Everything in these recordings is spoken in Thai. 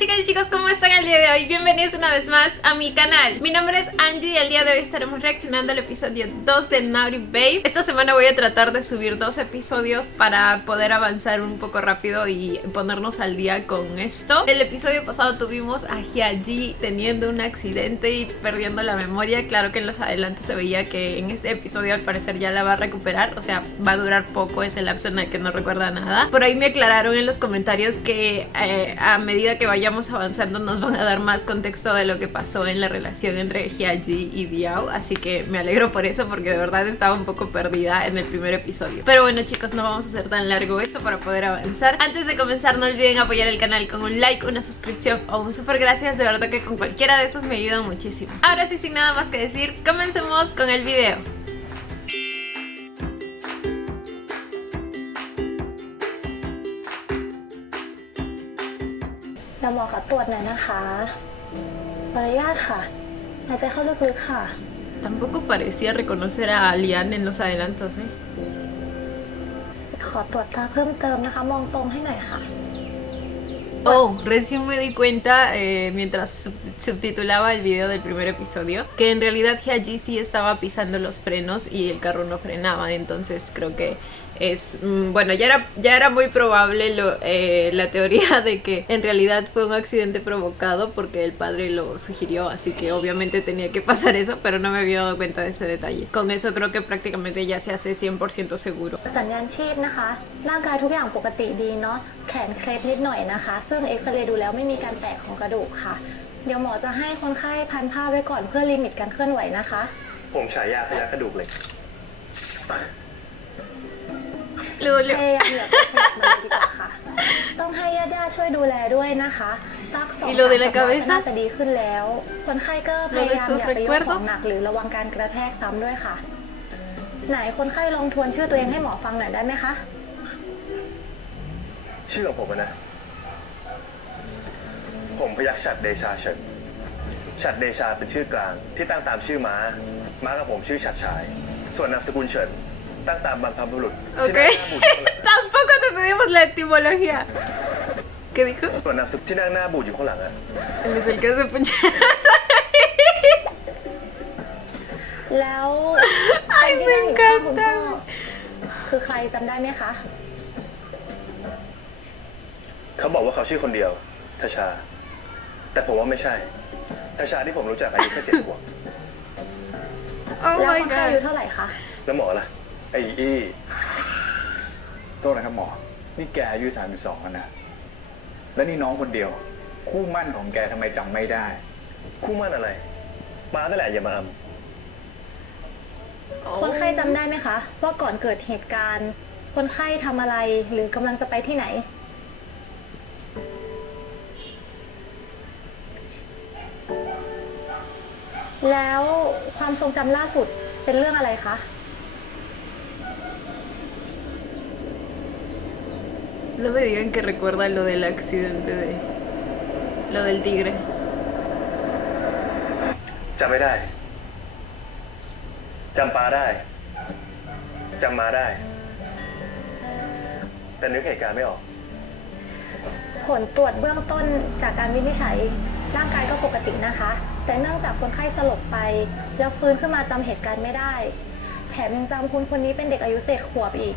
chicas y chicos, ¿cómo están el día de hoy? Bienvenidos una vez más a mi canal. Mi nombre es Angie y el día de hoy estaremos reaccionando al episodio 2 de Naughty Babe. Esta semana voy a tratar de subir 2 episodios para poder avanzar un poco rápido y ponernos al día con esto. El episodio pasado tuvimos a Hyeji teniendo un accidente y perdiendo la memoria. Claro que en los adelantos se veía que en este episodio al parecer ya la va a recuperar, o sea, va a durar poco ese lapso en el que no recuerda nada. Por ahí me aclararon en los comentarios que a medida que vayamos avanzando nos van a dar más contexto de lo que pasó en la relación entre Hyeji y Diao, así que me alegro por eso porque de verdad estaba un poco perdida en el primer episodio. Pero bueno chicos, no vamos a hacer tan largo esto para poder avanzar. Antes de comenzar no olviden apoyar el canal con un like, una suscripción o un super gracias, de verdad que con cualquiera de esos me ayudan muchísimo. Ahora sí, sin nada más que decir, comencemos con el video. หมอขอตรวจหน่อยนะคะขออนุญาตค่ะหายใจเข้าลึกๆค่ะ Tampoco parecía reconocer a Lian en los adelantos, ขอตรวจตาเพิ่มเติมนะคะมองตรงให้หน่อยค่ะ Oh, recién me di cuenta mientras subtitulaba el video del primer episodio que en realidad Hyeji sí estaba pisando los frenos y el carro no frenaba, entonces creo que es, bueno, ya era muy probable la teoría de que en realidad fue un accidente provocado porque el padre lo sugirió, así que obviamente tenía que pasar eso, pero no me había dado cuenta de ese detalle. Con eso creo que prácticamente ya se hace 100% seguro. สัญญาณชีพนะคะร่างกายทุกอย่างปกติดีเนาะแขนเคล็ดนิดหน่อยนะคะซึ่งเอ็กซเรย์ดูแล้วไม่มีการแตกของกระดูกค่ะเดี๋ยวหมอจะให้คนไข้พันผ้าไว้ก่อนเพื่อลิมิตการเคลื่อนไหวนะคะผมฉายยาพยากระดูกเหล็กพยายามอย่าไปขยับมันดีกว่าค่ะต้องให้ญาติๆช่วยดูแลด้วยนะคะสัก2 สัปดาห์น่าจะดีขึ้นแล้วคนไข้ก็พยายามอย่าไปยกของหนักหรือระวังการกระแทกซ้ำด้วยค่ะไหนคนไข้ลองทวนชื่อตัวเองให้หมอฟังหน่อยได้ไหมคะชื่อของผมนะผมพยัคฆ์ฉัตรเดชาเฉินฉัตรเดชาเป็นชื่อกลางที่ตั้งตามชื่อม้ากับผมชื่อฉัตรฉายส่วนนามสกุลเฉินตั้งตามบรรพบุรุษ Ok, tampoco te pedimos la etimología. ¿Qué dijo? ส่วนนามสกุลที่นั่งหน้าบูดอยู่ข้างหลังอะ Él es el que se pucha. แล้วคนที่นั่งอยู่ข้างคุณพ่อคือใครจำได้ไหมคะเขาบอกว่าเขาชื่อคนเดียวทชาแต่ผมว่าไม่ใช่ทชาที่ผมรู้จักอายุแค่7 ขวบ Oh แล้ว my คนไข้อายุ god. เท่าไหร่คะ แล้วหมอล่ะไอ้อี้โทษนะครับหมอนี่แกอายุ32แล้วนะแล้วนี่น้องคนเดียวคู่มั่นของแกทำไมจำไม่ได้คู่มั่นอะไรมาตั้งแต่อย่ามาคนไข้จำได้ไหมคะว่าก่อนเกิดเหตุการณ์คนไข้ทำอะไรหรือกำลังจะไปที่ไหนแล้วความทรงจำล่าสุดเป็นเรื่องอะไรคะ No me digan que recuerda lo del accidente de... Lo del tigre. จำไม่ได้จำปาได้จำมาได้แต่นึกเหตุการณ์ไม่ออกผลตรวจเบื้องต้นจากการวินิจฉัยร่างกายก็ปกตินะคะแต่เนื่องจากคนไข้สลบไปแล้วฟื้นขึ้นมาจำเหตุการณ์ไม่ได้แถมยังจำคนนี้เป็นเด็กอายุ7 ขวบอีก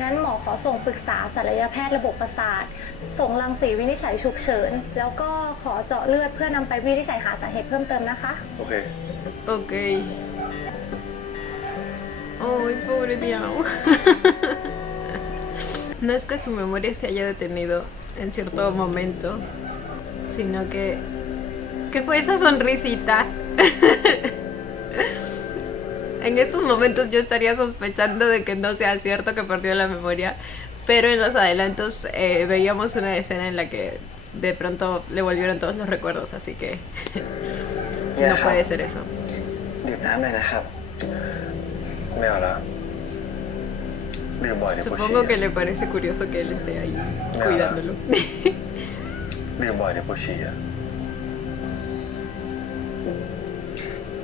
งั้นหมอขอส่งปรึกษาศัลยแพทย์ระบบประสาทส่งรังสีวินิจฉัยฉุกเฉินแล้วก็ขอเจาะเลือดเพื่อนำไปวินิจฉัยหาสาเหตุเพิ่มเติมนะคะโอเค Ok. Ay, pobre Diao. No es que su memoria se haya detenido en cierto momento, sino que... ¿Qué fue esa sonrisita? En estos momentos yo estaría sospechando de que no sea cierto que perdió la memoria, pero en los adelantos veíamos una escena en la que de pronto le volvieron todos los recuerdos, así que no puede ser eso. ดื่มน้ำเลยนะครับไม่เอาแล้วดื่มบ่อยเดี๋ยวปวดฉี่ Supongo que le parece curioso que él esté ahí cuidándolo. ดื่มบ่อยเดี๋ยวปวดฉี่อะ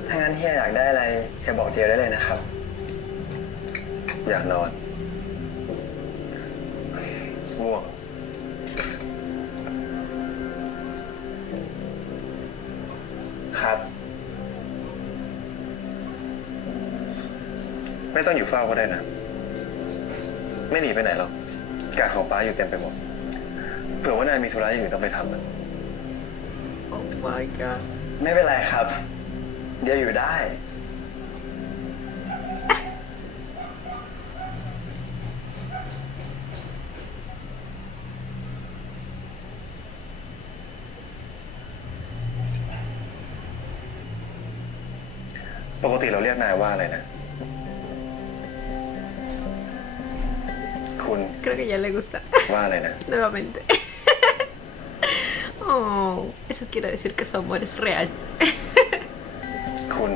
ถ้างั้นเฮียอยากได้อะไรเฮียบอกเดียวได้เลยนะครับอยากนอนง่วง ไม่ต้องอยู่เฝ้าก็ได้นะ ไม่หนีไปไหนหรอกกาดของป้าอยู่เต็มไปหมดเผื่อว่านายมีธุระอย่างอื่นต้องไปทำนะ Oh my god ไม่เป็นไรครับ เดี๋ยวอยู่ได้ ปกติเราเรียกนายว่าอะไรนะ คุณ Creo que ya le gusta ว่าอะไรนะ nuevamente. Oh, eso quiere decir que su amor es real. คุณ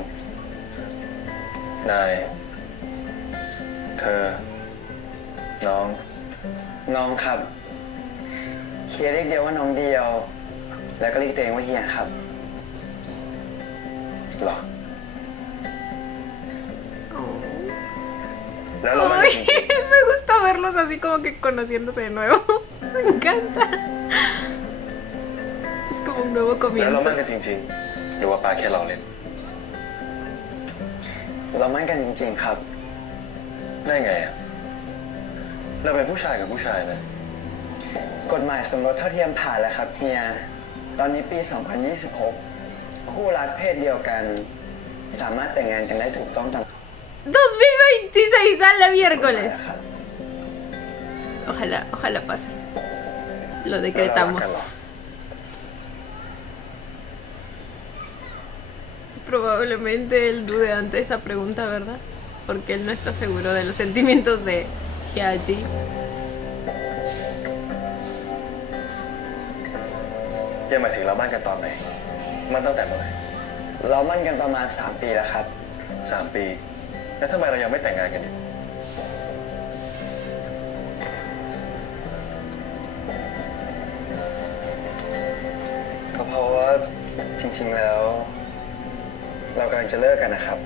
นาย เธอ น้อง น้องครับเฮียเรียกเดียวว่าน้องเดียว แล้วก็เรียกตัวเองว่าเฮียครับ เหรอ Oh. แล้วเราไม่ Ay, me gusta verlos así como que conociéndose de nuevo. Me encanta. Es como un nuevo แล้วเรา comienzo. มั่นกันจริงๆ หรือว่าป้าแค่เราเล่น เรามั่นกันจริงๆครับ ได้ไงอ่ะ เราเป็นผู้ชายกับผู้ชายนะ กฎหมายสมรสเท่าเทียมผ่านแล้วครับเฮีย ตอนนี้ปี 2026 คู่รักเพศเดียวกัน สามารถแต่งงานกันได้ถูกต้องตาม 2026 a la กฎหมาย miércoles. ครับ Ojalá pase. Lo แล้วเรารักกันเหรอ decretamos. Probablemente él dude ante esa pregunta, ¿verdad? Porque él no está seguro de los sentimientos de Yaji. ยังหมายถึงเรามั่นกันตอนไหน มั่นตั้งแต่เมื่อไหร่ เรามั่นกันประมาณ 3 ปีแล้วครับ 3 ปี แล้วทำไมเรายังไม่แต่งงานกันอยู่ ก็เพราะว่าจริงๆแล้ว เรากำลังจะเลิกกันนะครับ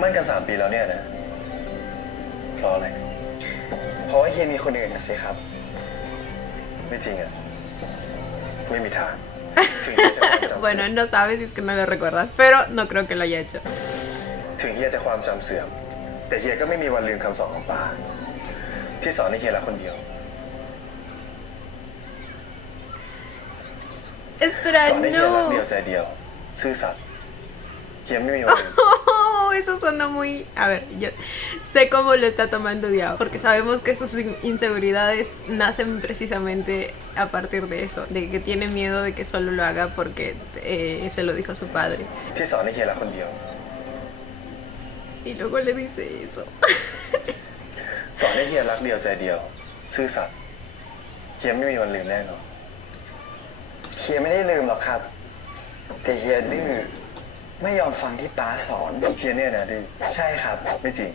มั่นกัน3 ปีแล้วเนี่ยนะ เพราะอะไร เพราะว่าเฮียมีคนอื่นนะสิครับ ไม่จริงอ่ะ ไม่มีทาง ถึงเฮียจะความจำเสื่อม Bueno, él no sabe si es que no lo recuerdas, pero no creo que lo haya hecho. ถึงเฮียจะความจำเสื่อม แต่เฮียก็ไม่มีวันลืมคำสอนของป้าที่สอนให้เฮียรักคนเดียว Espera, สอนให้เฮียรักเดียว no. ใจเดียว ซื่อสัตย์เฮียไม่มีวันลืม Oh, eso suena muy... A ver, yo sé cómo lo está tomando Diao, porque sabemos que sus inseguridades nacen precisamente a partir de eso, de que tiene miedo de que solo lo haga porque se lo dijo su padre. ที่สอนให้เฮียรักคนเดียว Y luego le dice eso. สอนให้เฮียรักเดียวใจเดียว ซื่อสัตย์เฮียไม่มีวันลืมแน่นอน เฮียไม่ได้ลืมหรอกครับ แต่เฮียดื้อไม่ยอมฟังที่ป้าสอน เฮียเนี่ยนะดื้อ ใช่ครับ ไม่จริง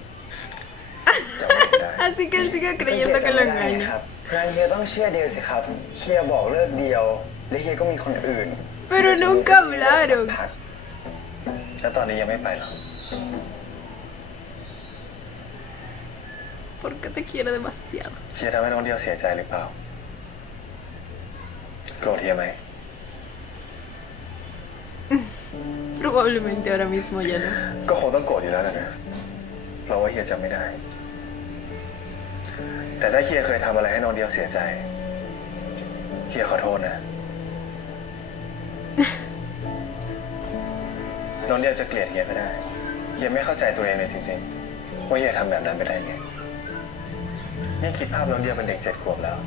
จำไม่ได้ Así que él sigue เฮีย creyendo que จำ lo ไม่ได้ engaña. ครับงั้นเฮียต้องเชื่อเดียวสิครับเฮียบอกเลิกเดียว และเฮียก็มีคนอื่น Pero nunca สัก hablaron. พัก แล้วตอนนี้ยังไม่ไปหรอ Porque te quiere demasiado. เฮียทำให้น้องเดียวเสียใจหรือเปล่า โกรธเฮียไหม Probablemente ahora mismo ya no. ก็คงต้องโกรธอยู่แล้วนะเพราะว่าเฮียจำไม่ได้ แต่ถ้าเฮียเคยทำอะไรให้น้องเดียวเสียใจ เฮียขอโทษนะ น้องเดียวจะเกลียดเฮียก็ได้ เฮียไม่เข้าใจตัวเองเลยจริงๆ ว่าเฮียทำแบบนั้นไปได้ไง นี่คิดภาพน้องเดียวเป็นเด็ก7 ขวบแล้ว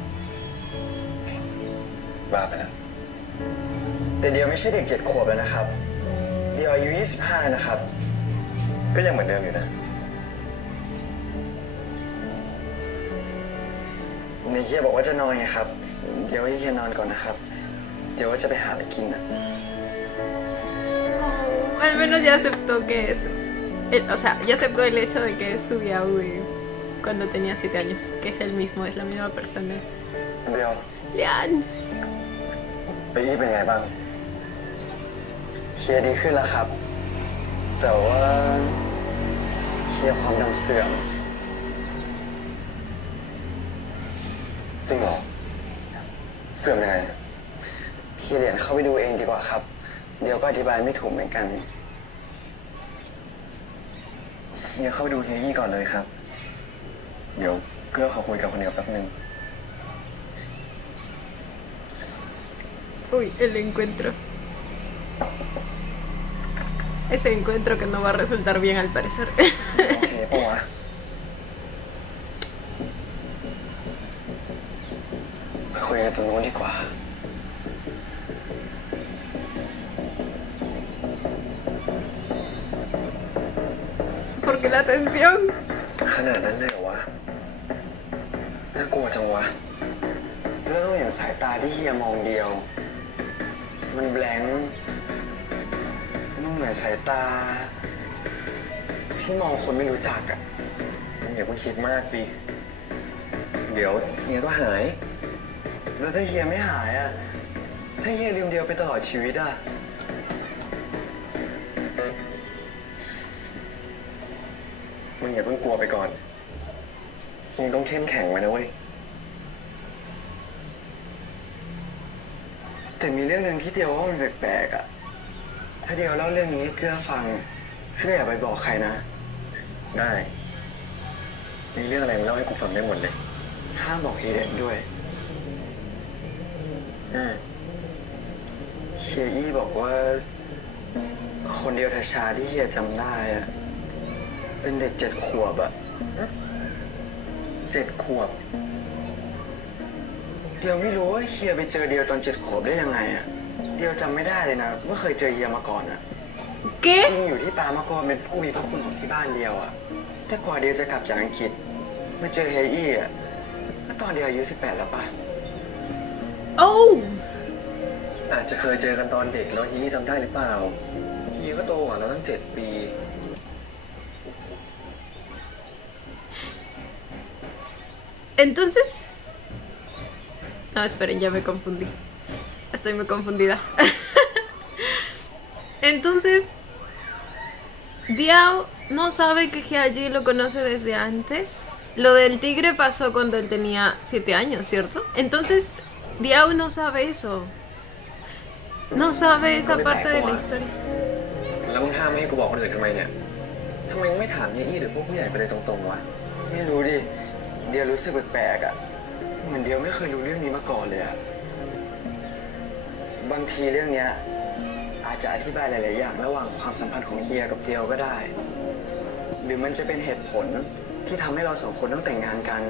บ้าไปแล้ว แต่เดียวไม่ใช่เด็ก7 ขวบแล้วนะครับ เดียวอายุ 25 แล้วนะครับ ก็ยังเหมือนเดิมอยู่นะ ในเฮียบอกว่าจะนอนไงครับ เดี๋ยวให้เฮียนอนก่อนนะครับ เดี๋ยวว่าจะไปหาอะไรกินนะ Oh, al menos ya aceptó que es... o sea, ya aceptó el hecho de que es su Diao de cuando tenía 7 años. Que es el mismo, es la misma persona. เดียว Lian. ไปอี้เป็นไงบ้าง เฮียดีขึ้นแล้วครับ แต่ว่าเฮียความดันเสื่อม จริงเหรอ เสื่อมยังไง พี่เหรียญเข้าไปดูเองดีกว่าครับ เดี๋ยวก็อธิบายไม่ถูกเหมือนกัน เฮียเข้าไปดูเฮียอี้ก่อนเลยครับ เดี๋ยวเกื้อขอคุยกับคนเดียวแป๊บนึง Uy, el encuentro. Ese encuentro que no va a resultar bien al parecer. โอเคปะวะ ไปคุยกันตรงนู้นดีกว่า Porque la tensión. ขนาดนั้นเลยเหรอวะ น่ากลัวจังวะ เพื่อต้องเห็นสายตาที่เฮียมองเดียว มันแบงค์มันเหมือนสายตา ที่มองคนไม่รู้จักอะ มึงอย่าเพิ่งคิดมากดิ เดี๋ยวเฮียก็หาย แล้วถ้าเฮียไม่หายอะถ้าเฮียลืมเดียวไปตลอดชีวิตอะ มึงอย่าเพิ่งกลัวไปก่อน มึงต้องเข้มแข็งไว้นะเว้ย แต่มีเรื่องหนึ่งที่เดียวว่ามันแปลกๆอะถ้าเดียวเล่าเรื่องนี้ให้เกื้อฟังเกื้ออย่าไปบอกใครนะ ได้ มีเรื่องอะไรมึงเล่าให้กูฟังได้หมดเลย ห้ามบอกเฮียเด่นด้วย อืม เฮียอี้บอกว่า คนเดียวทชาที่เฮียจำได้อะเป็นเด็ก7 ขวบอะ 7 ขวบ เดียวไม่รู้ว่าเฮียไปเจอเดียวตอน7 ขวบได้ยังไงอะเดียวจำไม่ได้เลยนะว่าเคยเจอเฮียมาก่อนอะ ¿Qué? จริงอยู่ที่ปามากรเป็นผู้มีพระคุณของที่บ้านเดียวอะแต่กว่าเดียวจะกลับจากอังกฤษมาเจอเฮียอี้อะก็ตอนเดียวอายุ18แล้วป่ะ Oh. อาจจะเคยเจอกันตอนเด็กแล้วเฮียจำได้หรือเปล่า เฮียก็โตกว่าเราตั้ง7 ปี Entonces... No, esperen, ya me confundí. Estoy muy confundida. Entonces... Diao no sabe que Hyaji lo conoce desde antes. Lo del tigre pasó cuando él tenía 7 años, ¿cierto? Entonces, Diao no sabe eso. No sabe esa parte de la historia. แล้วมึงห้ามไม่ให้กูบอกคนอื่นทำไมเนี่ย ทำไมมึงไม่ถามเฮียอี้หรือพวกผู้ใหญ่ไปเลยตรงๆวะ ไม่รู้ดิ เดียวรู้สึกแปลกๆอะเหมือนเดียวไม่เคยรู้เรื่องนี้มาก่อนเลยอะบางทีเรื่องเนี้ยอาจจะอธิบายหลายๆอย่างระหว่างความสัมพันธ์ของเฮียกับเดียวก็ได้ หรือมันจะเป็นเหตุผลที่ทำให้เรา2 คนต้องแต่งงานกัน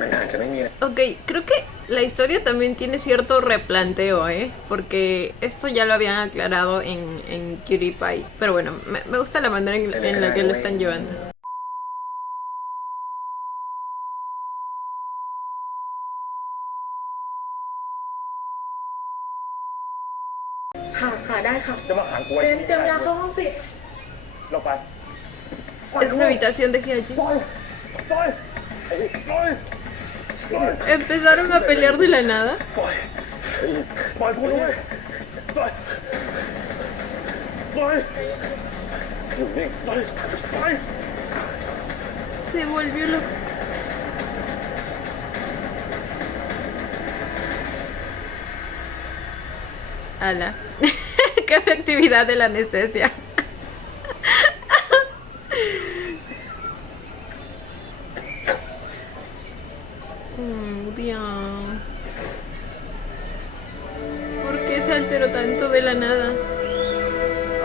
มันอาจจะไม่มีอะไร Ok, creo que la historia también tiene cierto replanteo, ¿eh? Porque esto ya lo habían aclarado en Cutie Pie. Pero bueno, me gusta la manera en la que lo están llevando. ค่ะได้ค่ะ จะมาขังกูไว้ เตรียมยาเข้าห้องสิ ลงไป Es la habitación de Hyaji. ปล่อยปล่อยปล่อย Empezaron a pelear de la nada. ปล่อยปล่อยกูด้วยปล่อยปล่อยอยู่นิ่งปล่อยปล่อย Se volvió loco. Ala. Qué efectividad de la anestesia. Dios. ¿Por qué se alteró tanto de la nada?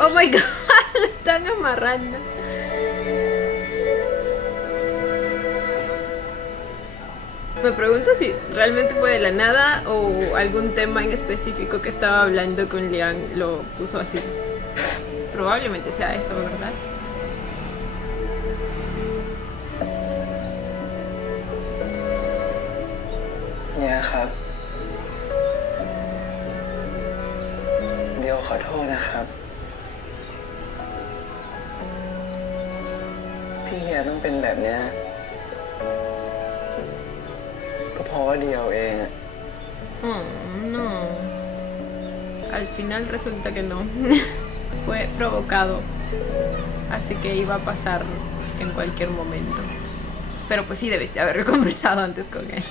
Oh my god, lo están amarrando. Me pregunto si realmente fue de la nada o algún tema en específico que estaba hablando con Liang lo puso así. Probablemente sea eso, ¿verdad?เนี่ยครับ เดียวขอโทษนะครับ ที่เฮียต้องเป็นแบบเนี้ยก็เพราะว่าเดียวเองอะ Oh, no. Al final resulta que no. Fue provocado. Así que iba a pasar en cualquier momento. Pero pues sí debiste haber conversado antes con él.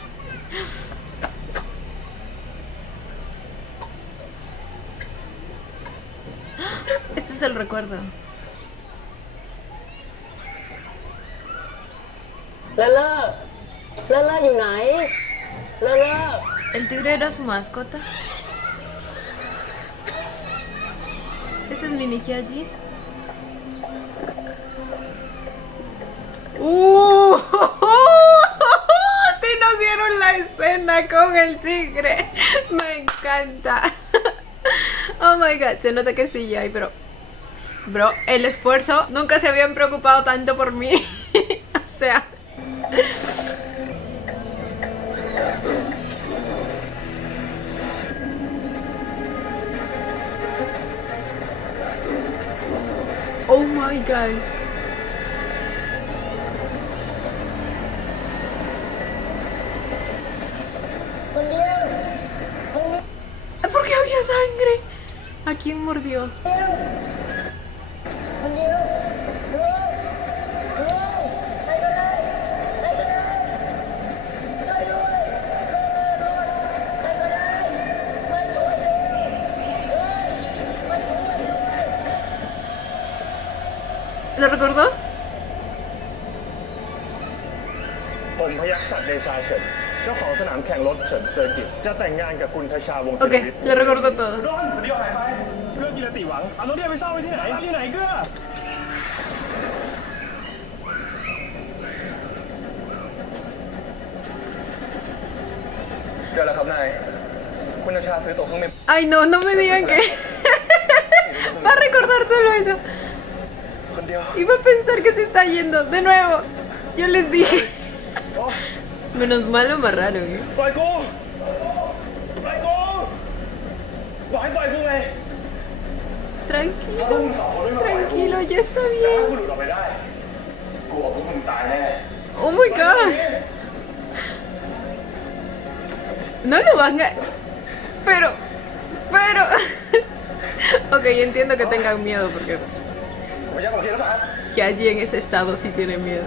Este es el recuerdo. เลอะเลอะเลอะเลอะอยู่ไหนเลอะเลอะ ¿El tigre era su mascota? ¿Ese es Mini Hyaji? Sí nos dieron la escena con el tigre. Me encanta. Oh my god, se nota que sí hay, pero... Bro, el esfuerzo, nunca se habían preocupado tanto por mí. O sea... Oh my god. ¿Por qué había sangre? ¿A quién mordió? ¿Lo recordó? ผมพยัคฆ์ศักดิ์เดชาเฉินเจ้าของสนามแข่งรถเฉินเซอร์กิตจะแต่งงานกับคุณทชาวงศ์ Ok, lo recordó todo. ร้อนเดียวหายไปเกื้อกิรติหวังเอารถเดียวไปซ่อนไว้ที่ไหนที่ไหนเกื้อ เจอแล้วครับนาย คุณชาซื้อตั๋วเครื่องบิน Ay, no, no me digan que... Va a recordar solo eso. คนเดียว Iba a pensar que se está yendo. De nuevo. Yo les dije. Menos mal lo amarraron, ¿eh? ปล่อยกูปล่อยกูบอกให้ปล่อยกูไง Tranquilo. Tranquilo, ya está ถ้า bien. กูหลุดออกไปได้กูบอกพวกมึงตายแน่ Oh my god. No lo van a... Pero... Ok, entiendo que tengan miedo porque pues... ผมยังโอเคแล้วป่ะ Que allí en ese estado sí tiene miedo.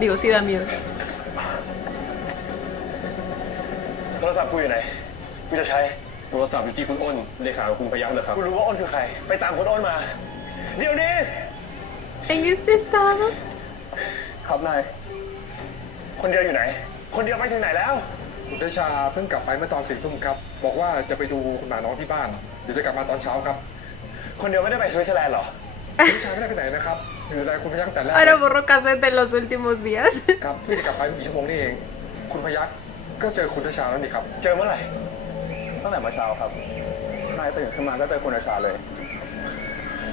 Digo, sí da miedo. โทรศัพท์กูอยู่ไหนกูจะใช้โทรศัพท์อยู่ที่คุณอ้นเลขาของคุณพยัคฆ์เหรอครับกูรู้ว่าอ้นคือใครไปตามคุณอ้นมาเดี๋ยวนี้ En este estado... ครับนายคนเดียวอยู่ไหน คนเดียวไปถึงไหนแล้ว คุณเดชาเพิ่งกลับไปเมื่อตอน4 ทุ่มครับ บอกว่าจะไปดูคุณหมาน้องที่บ้าน เดี๋ยวจะกลับมาตอนเช้าครับ คนเดียวไม่ได้ไปสวิตเซอร์แลนด์เหรอ คุณเดชาไม่ได้ไปไหนนะครับอยู่ในคุณพยัคฆ์แต่แรก Ahora borro cassette en los últimos días. ครับเพิ่งจะกลับไปไม่กี่ชั่วโมงนี่เอง คุณพยัคฆ์ก็เจอคุณเดชาแล้วนี่ครับ เจอเมื่อไหร่ ตั้งแต่เมื่อเช้าครับ นายตื่นขึ้นมาก็เจอคุณชาเลย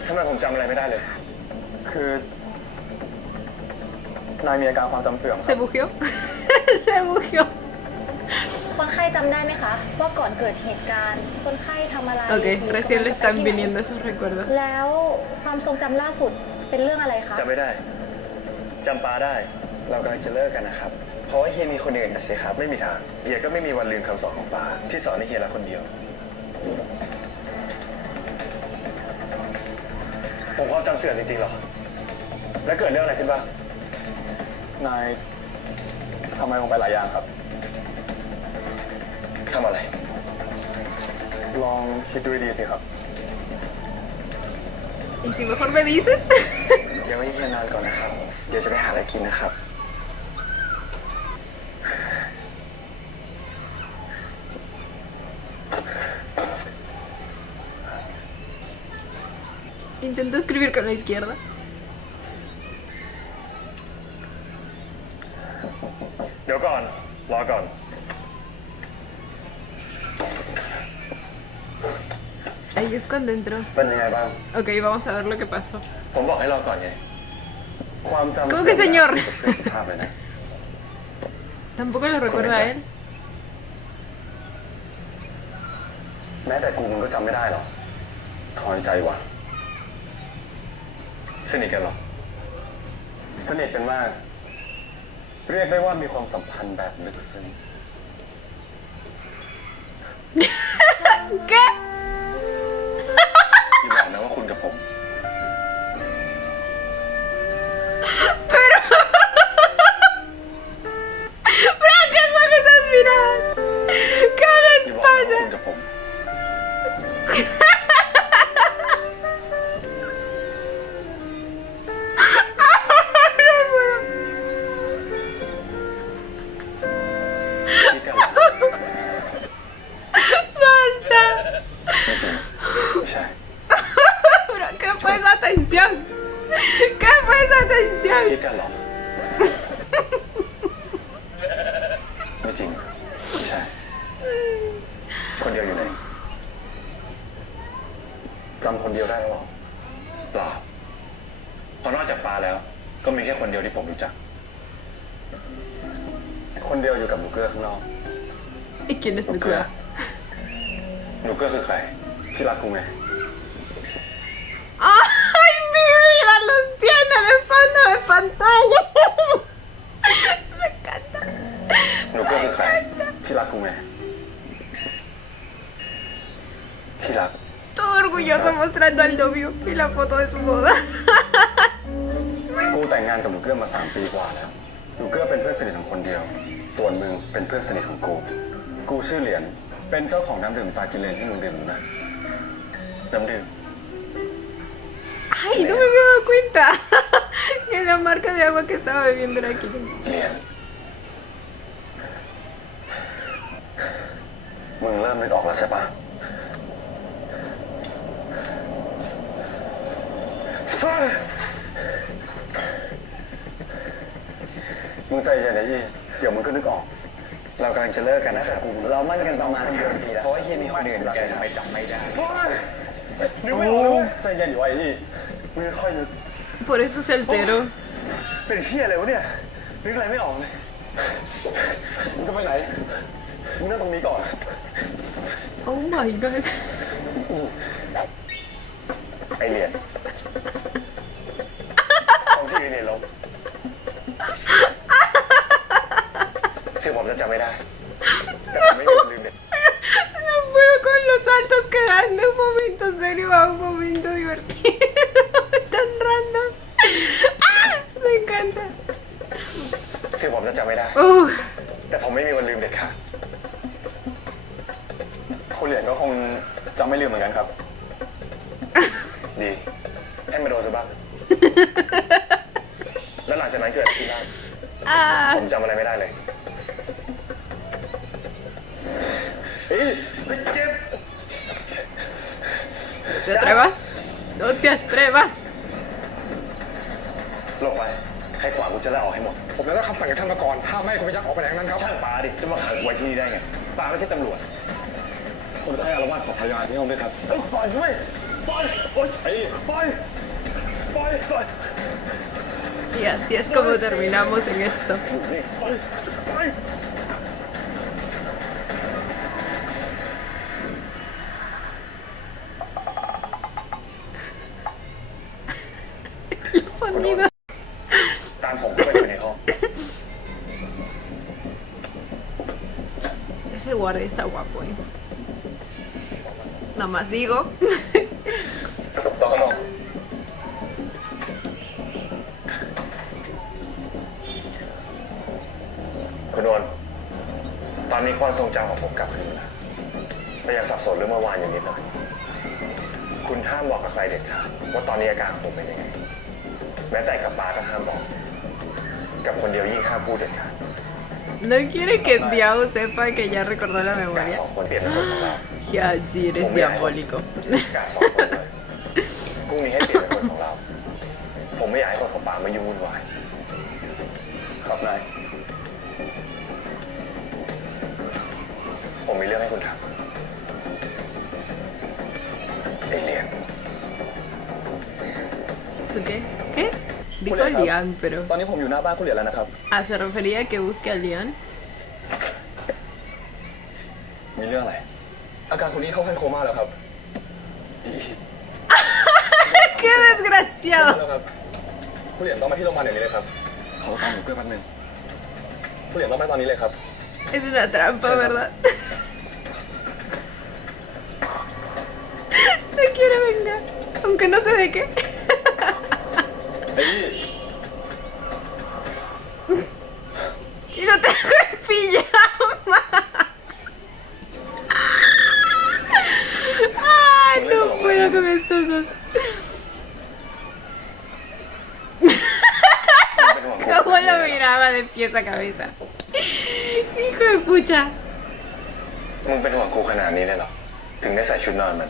ทำไมผมจำอะไรไม่ได้เลย คือ นายมีอาการความจำเสื่อม Se bugueó. Se bugueó. คนไข้จำได้ไหมคะ ว่าก่อนเกิดเหตุการณ์ คนไข้ทำอะไร Ok, recién le están viniendo esos recuerdos. แล้วความทรงจำล่าสุดเป็นเรื่องอะไรคะ จำไม่ได้ จำปาได้ เรากำลังจะเลิกกันนะครับ เพราะว่าเฮียมีคนอื่นนะสิครับ ไม่มีทาง เฮียก็ไม่มีวันลืมคำสอนของปาที่สอนให้เฮียรักคนเดียว ผมความจำเสื่อมจริงๆหรอ แล้วเกิดเรื่องอะไรขึ้นบ้าง นายทำอะไรลงไปหลายอย่างครับ ทำอะไร ลองคิดดูดีๆสิครับ ¿Y si mejor me dices? เดี๋ยวให้เฮียนอนก่อนนะครับ เดี๋ยวจะไปหาอะไรกินนะครับ Intento escribir con la izquierda. เดี๋ยวก่อน รอก่อน Ahí es cuando entró. เป็นยังไงบ้าง Ok, vamos a ver lo que pasó. ผมบอกให้รอก่อนไง ความจำ ¿Cómo que señor? เป็นสุภาพเลยนะ Tampoco lo recuerda él. แม้แต่กูมึงก็จำไม่ได้หรอถอยใจว่ะสนิทกันหรอ สนิทกันมาก เรียกได้ว่ามีความสัมพันธ์แบบลึกซึ้ง ¿Qué? อย่าบอกนะว่าคุณกับผม ¿Pero qué son esas miradas? ¿Qué อย่า les บอกนะว่า pasa? คุณกับผม กันเหรอ ไม่จริงไม่ใช่ คนเดียวอยู่ไหนจำคนเดียวได้หรือเปล่าเปล่าเพราะนอกจากปาแล้ว ก็มีแค่คนเดียวที่ผมรู้จัก คนเดียวอยู่กับหนูเกื้อข้างนอก ¿Y quién es Nuclea? หนูเกื้อคือใคร ที่รักกูไง ¡Ay, mi vida! ¡Los tiene de fondo de pantalla! Me encanta. หนูเกื้อคือใคร ที่รักกูไง ที่รัก Todo orgulloso mostrando al novio y la foto de su boda. กูแต่งงานกับหนูเกื้อมา3 ปีกว่าแล้ว หนูเกื้อเป็นเพื่อนสนิทของคนเดียว ส่วนมึงเป็นเพื่อนสนิทของกู กูชื่อเหรียญ เป็นเจ้าของน้ำดื่มตากิเลนที่มึงดื่มนะ น้ำดื่ม Ay, no me había dado cuenta. Que la marca de agua que estaba bebiendo era aquí. เหรียญ มึงเริ่มนึกออกแล้วใช่ปะ มึงใจเย็นนะยี่เดี๋ยวมึงก็นึกออก เรากำลังจะเลิกกันนะครับ เรามั่นกันประมาณ4 ปีแล้ว เพราะว่าเฮียมีคนอื่น แกทำไมจับไม่ได้ นึกไม่ออกเลยใจเย็นอยู่ไอ้ยี่มึงค่อยนึก Por eso se alteró. เป็นเฮียอะไรวะเนี่ย นึกอะไรไม่ออกเลย มึงจะไปไหน มึงนั่งตรงนี้ก่อน Oh my god. ไอเหรียญต้องชื่อเหรียญลงคือผมจะจำไม่ได้ แต่ผมไม่มีวันลืมเด็ด No puedo con los saltos que dan de un momento serio a un momento divertido. Tan random. ¡Ah! Me encanta. คือผมจะจำไม่ได้ แต่ผมไม่มีวันลืมเด็ดขาดคุณเหรียญก็คงจำไม่ลืมเหมือนกันครับ ดี ให้มาโดนซะบ้าง แล้วหลังจากนั้นเกิดอะไรขึ้นบ้าง ผมจำอะไรไม่ได้เลยเฮ้ยเจ็บ ¿Te atrevas? No te atrevas. ลงไป ให้ขวากูจะไล่ออกให้หมด ผมได้รับคำสั่งจากท่านมาก่อนห้ามไม่ให้คุณพยักออกไปไหนทั้งนั้นครับ ช่างปาดิ จะมาขังกูไว้ที่นี่ได้ไงปาไม่ใช่ตำรวจ คนไข้อารวาสขอพยาบาลที่ห้องด้วยครับปล่อยด้วยปล่อยโอ๊ยไอ้ปล่อยปล่อยปล่อย Y así es como terminamos en esto. นี่ปล่อยปล่อย Los sonidos. ตามผมเข้าไปอยู่ในห้อง Ese guardia está guapo, ¿eh? Nada más digo. รอข้างนอกคุณนวลตอนนี้ความทรงจำของผมกลับคืนมาแล้วแต่ยังสับสนเรื่องเมื่อวานอยู่นิดหน่อย คุณห้ามบอกกับใครเด็ดขาดว่าตอนนี้อาการของผมเป็นยังไง แม้แต่กับปาก็ห้ามบอก กับคนเดียวยิ่งห้ามพูดเด็ดขาด No quiere que Diao sepa que ya recordó la การ memoria. 2 คนเปลี่ยนเป็นคนของเรา Yaji, eres diabólico. การ2 คนเลยพรุ่งนี้ให้เปลี่ยนเป็นคนของเรา ผมไม่อยากให้คนของปามายุ่งวุ่นวายครับนาย ผมมีเรื่องให้คุณทำไอเหรียญ ¿Su qué? ¿Qué? Dijo Lian, pero... ตอนนี้ผมอยู่หน้าบ้านคุณเหรียญแล้วนะครับ Ah, ¿se refería a que busque a Lian? มีเรื่องอะไร อาการคนนี้เข้าขั้นโคม่าแล้วครับ ¡Qué desgraciado! แล้วครับคุณเหรียญต้องมาที่โรงพยาบาลอย่างนี้เลยครับ ขอตามหนูเพื่อนแป๊บนึงคุณเหรียญต้องไปตอนนี้เลยครับ Es una trampa, ¿verdad? Se quiere vengar, aunque no sé de qué. Y lo trajo en pijama. Ay, no puedo con estos dos. Cómo lo miraba de pies a cabeza. Hijo de pucha. มึงเป็นห่วงกูขนาดนี้เลยเหรอ ถึงได้ใส่ชุดนอนมัน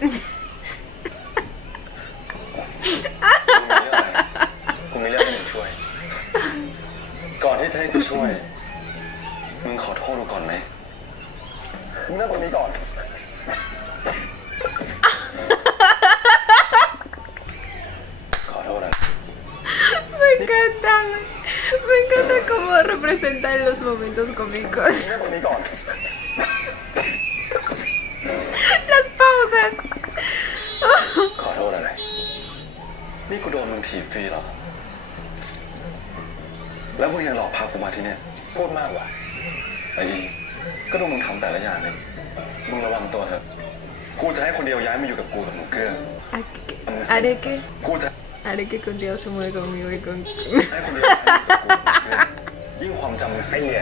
กูมีเรื่องให้มึงช่วย จะให้กูช่วย มึงขอโทษกูก่อนไหม มึงนั่งตรงนี้ก่อน ขอโทษนะ Me encanta. Me encanta cómo representa en los momentos cómicos. นั่งตรงนี้ก่อน Las pausas. ขอโทษอะไร นี่กูโดนมึงถีบฟรีเหรอ แล้วมึงยังหลอกพากูมาที่เนี่ย พูดมากว่ะ ไอ้อีก็ดูมึงทำแต่ละอย่างเลยมึงระวังตัวเถอะ กูจะให้คนเดียวย้ายมาอยู่กับกูกับหนูเกลือ Haré que, กูจะ haré que contigo se mueve conmigo y con. ให้คนเดียวย้ายมาอยู่กับกูกับหนูเกลือยิ่งความจำมึงเสีย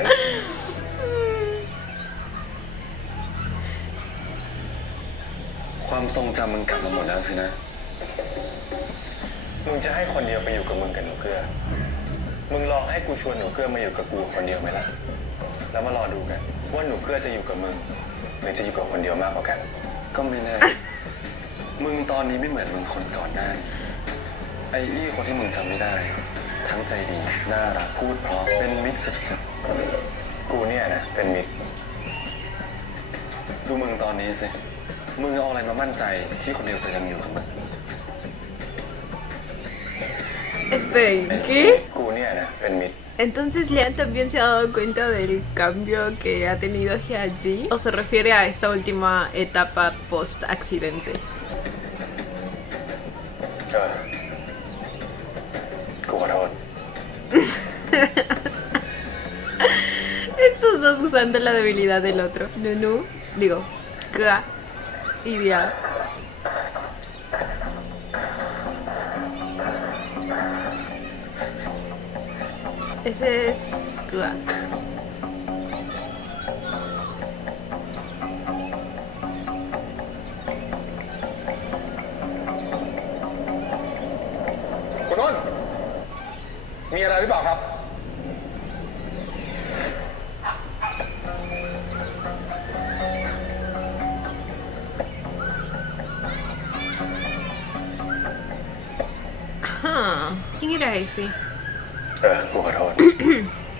ความทรงจำมึงกลับมาหมดแล้วสินะ มึงจะให้คนเดียวไปอยู่กับมึงกับหนูเกลือ มึงลองให้กูชวนหนูเกลือมาอยู่กับกูคนเดียวไหมล่ะ แล้วมารอดูกันว่าหนูเกลือจะอยู่กับมึงหรือจะอยู่กับคนเดียวมากกว่ากัน ก็ไม่แน่ มึงตอนนี้ไม่เหมือนมึงคนก่อนหน้านี้ไอ้อี้คนที่มึงจำไม่ได้ ทั้งใจดี น่ารัก พูดเพราะ เป็นมิตรสุด กูเนี่ยนะเป็นมิตร ๆดูมึงตอนนี้สิ มึงเอาอะไรมามั่นใจที่คนเดียวจะยังอยู่กับมึง Esperen, ¿qué? กูเนี่ยนะเป็นมิตร Entonces Leanne también se ha dado cuenta del cambio que ha tenido Hyeji, o se refiere a esta última etapa post accidente. กูขอโทษ Estos dos usando la debilidad del otro. Nunu, digo, Ka y Dia. Ese es Ka. คุณอ้นมีอะไรหรือเปล่าครับ Ah, ¿quién era ese? กูขอโทษ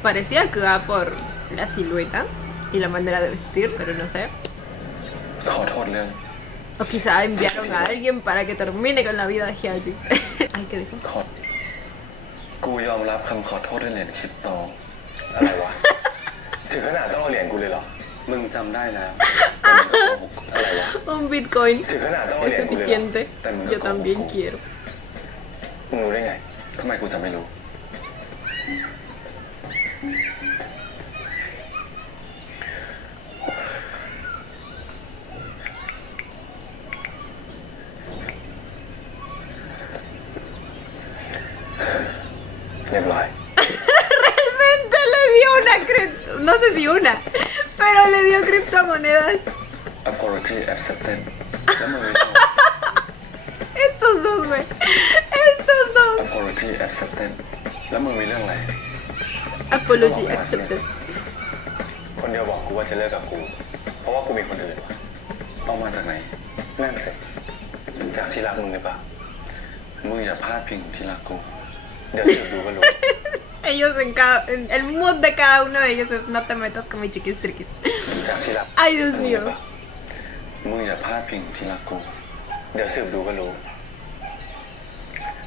Parecía Ka por la silueta y la manera de vestir, pero no sé. ขอโทษเรื่อง O quizá enviaron a alguien para que termine con la vida de Hyeji. Ay, ¿qué dijo? ขอกูยอมรับคำขอโทษด้วยเหรียญคริปโต อะไรวะ ถึงขนาดต้องเอาเหรียญกูเลยเหรอ มึงจำได้แล้วแต่มึงก็โกหก อะไรวะ Un Bitcoin ถึงขนาดต้องเอา es เหรียญกูเลยเหรอ suficiente. Yo también quiero. มึงรู้ได้ไง ทำไมกูจะไม่รู้ เรียบร้อย Realmente le dio una no sé si una, pero le dio criptomonedas. apology accepted แล้วมึงไม่ชอบ Estos dos, güey. Estos dos. apology accepted แล้วมึงมีเรื่องอะไร Apology accepted. คนเดียวบอกกูว่าจะเลิกกับกู เพราะว่ากูมีคนอื่นวะ เอามาจากไหน นั่นสิจากที่รักมึงหรือเปล่า มึงอย่าพลาดพิงที่รักกู เดี๋ยวสืบดูก็รู้ Ellos en el mood de cada uno de ellos es no te metas con mis chiquis triquis. จากที่รัก Ay, Dios mío. มึงอย่าพลาดพิงที่รักกู เดี๋ยวสืบดูก็รู้